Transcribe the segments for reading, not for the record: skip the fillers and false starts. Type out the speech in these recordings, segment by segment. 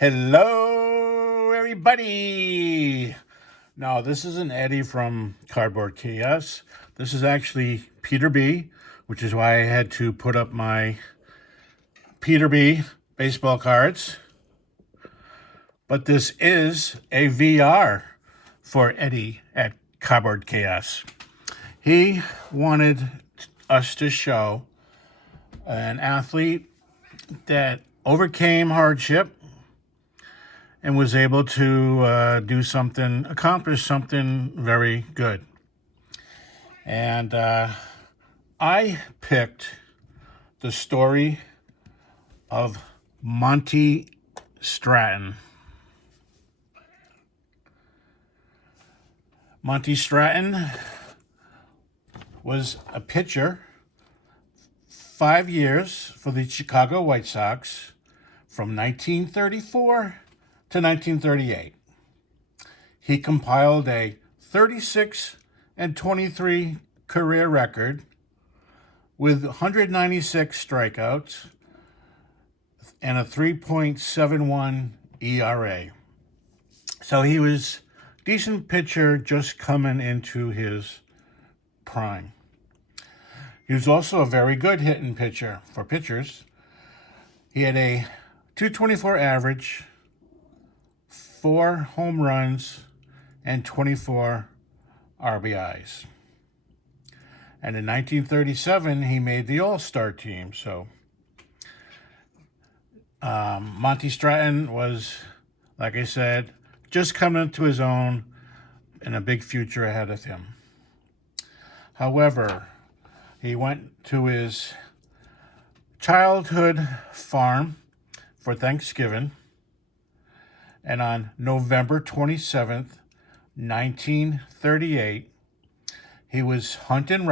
Hello, everybody. Now, this isn't Eddie from Cardboard Chaos. This is actually Peter B, which is why I had to put up my Peter B baseball cards. But this is a VR for Eddie at Cardboard Chaos. He wanted us to show an athlete that overcame hardship and was able to accomplish something very good. And I picked the story of Monty Stratton. Monty Stratton was a pitcher 5 years for the Chicago White Sox from 1934 to 1938. He compiled a 36-23 career record with 196 strikeouts and a 3.71 ERA. So he was a decent pitcher just coming into his prime. He was also a very good hitting pitcher for pitchers. He had a 224 average, 4 home runs, and 24 RBIs. And in 1937, he made the All-Star team. So Monty Stratton was, like I said, just coming into his own and a big future ahead of him. However, he went to his childhood farm for Thanksgiving, and on November 27th, 1938, he was hunting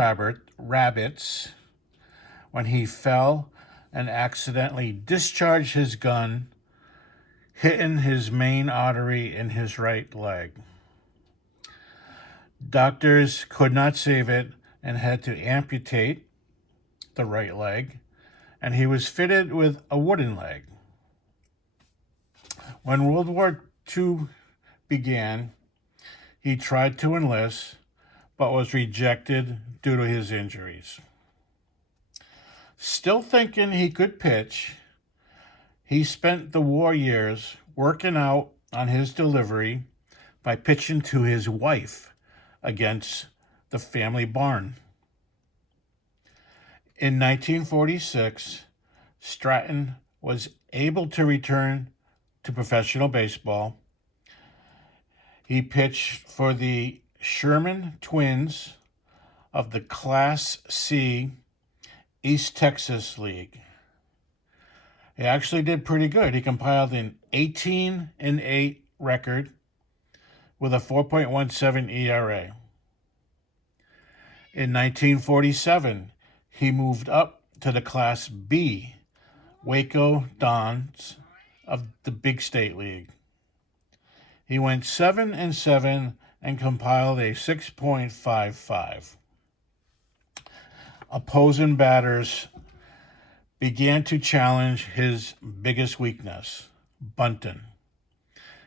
rabbits when he fell and accidentally discharged his gun, hitting his main artery in his right leg. Doctors could not save it and had to amputate the right leg, and he was fitted with a wooden leg. When World War II began, he tried to enlist, but was rejected due to his injuries. Still thinking he could pitch, he spent the war years working out on his delivery by pitching to his wife against the family barn. In 1946, Stratton was able to return to professional baseball. He pitched for the Sherman Twins of the Class C East Texas League. He actually did pretty good. He compiled an 18-8 record with a 4.17 ERA. In 1947, he moved up to the Class B Waco Dons of the Big State League. He went 7-7 and compiled a 6.55. Opposing batters began to challenge his biggest weakness, bunting.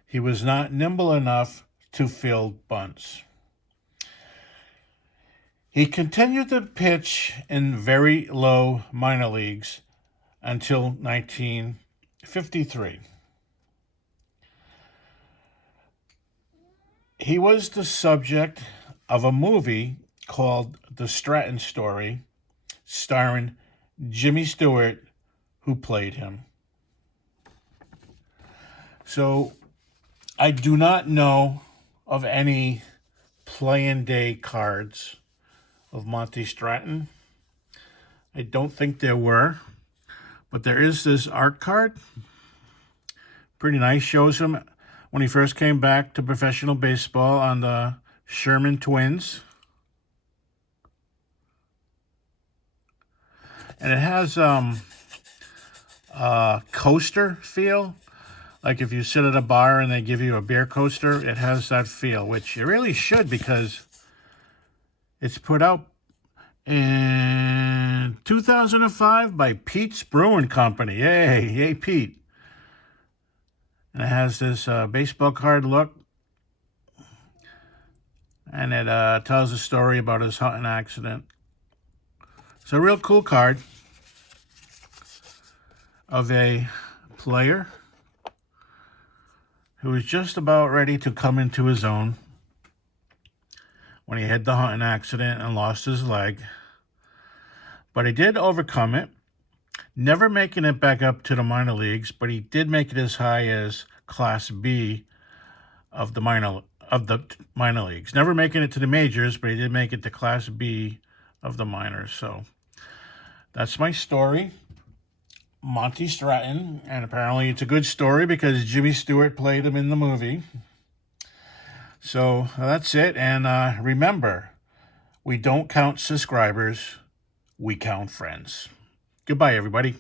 He was not nimble enough to field bunts. He continued to pitch in very low minor leagues until 1953. He was the subject of a movie called The Stratton Story, starring Jimmy Stewart, who played him. So I do not know of any play-in day cards of Monty Stratton. I don't think there were, but there is this art card. Pretty nice. Shows him when he first came back to professional baseball on the Sherman Twins. And it has a coaster feel. Like if you sit at a bar and they give you a beer coaster, it has that feel, which it really should, because it's put out in 2005 by Pete's Brewing Company. Yay, Pete. And it has this baseball card look. And it tells a story about his hunting accident. It's a real cool card of a player who was just about ready to come into his own when he had the hunting accident and lost his leg. But he did overcome it, never making it back up to the minor leagues, but he did make it as high as Class B of the minor leagues. Never making it to the majors, but he did make it to Class B of the minors. So that's my story, Monty Stratton, and apparently it's a good story because Jimmy Stewart played him in the movie. So that's it, and remember, we don't count subscribers, we count friends. Goodbye, everybody.